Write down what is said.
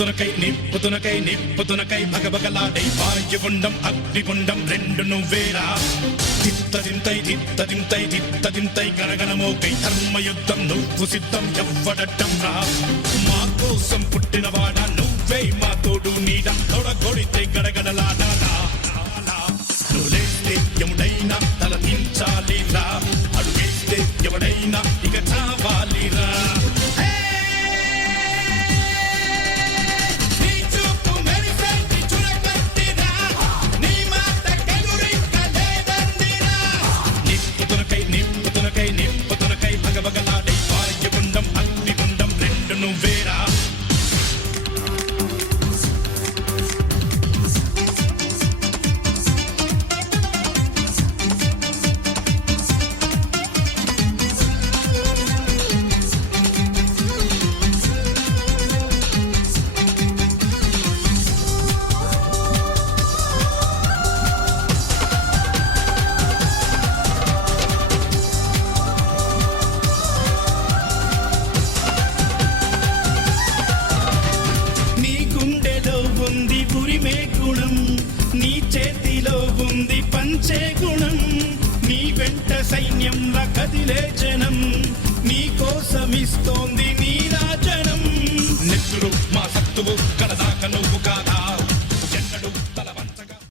నిప్పుతునకై భగభగలాడై వాయుగుండం అగ్నిగుండం రెండు నువ్వేరా తిత్తదింతై గణగణమోకై ధర్మయుద్ధం నువ్వు సిద్ధం ఎవ్వడట్టం రా మా కోసం పుట్టినవాడా నువ్వే మా తోడు నీడ తొడగొడితే గడగడలాడా నువ్వు లేస్తే ఎవడైనా తల దించాలిరా అడుగేస్తే ఎవడైనా ఇక చావాలిరా నిప్పుతునకై భగభగలాడై వాయుగుండం అగ్నిగుండం రెండు నువ్వేరా ఉంది ఉరిమే గుణం నీ చేతిలో ఉంది పంచే గుణం నీ వెంట సైన్యంలా కదిలే జనం నీ కోసమిస్తోంది నీరాజనం నెత్తురు మా సత్తువు కడదాక నువ్వు కాదా